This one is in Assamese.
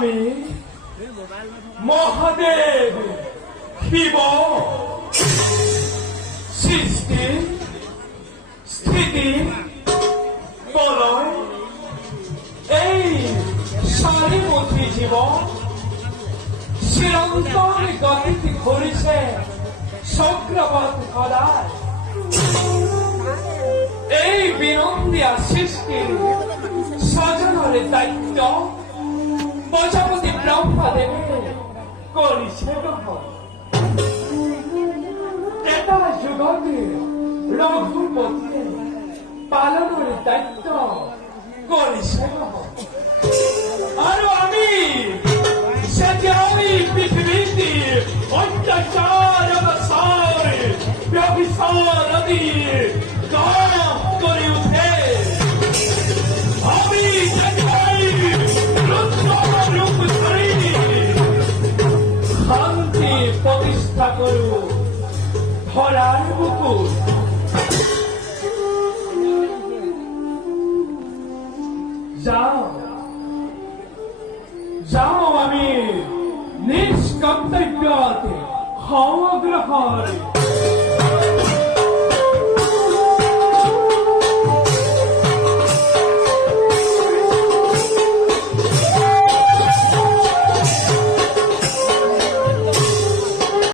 আমি মহাদেৱ শিৱ সৃষ্টি স্থিতি প্ৰলয় এই চাৰিমুখী জীৱ চিৰন্তন গতিত ঘূৰিছে চক্ৰবত সদায় এই বিনন্দীয়া সৃষ্টিৰ স্বজনৰে দায়িত্ব প্ৰজাপতি ব্ৰহ্মদেৱে কৰিছে গ্ৰহণ এটা যুগতে ৰঘুপতিয়ে পালনৰ দায়িত্ব কৰিছে গ্ৰহণ আৰু আমি এই পৃথিৱীতে অত্যাচাৰ অনাচাৰ ব্যভিচাৰ আদি কাম কৰি উঠে আমি ৰূপ ধৰি শান্তি প্ৰতিষ্ঠা কৰো ধৰাৰ বুকুত যাওঁ আমি নিজ কৰ্তব্যত সমগ্ৰ হয়